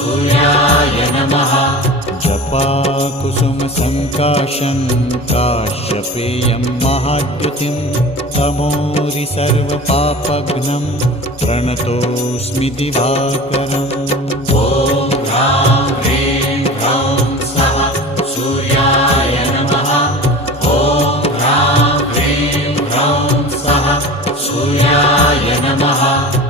सूर्याय नमः। जपाकुसुमसङ्काशं काश्यपेयं महाद्युतिं तमोरि सर्वपापघ्नं प्रणतोऽस्मि दिवाकरम्। ह्रीं ह्रां सः सूर्याय नमः।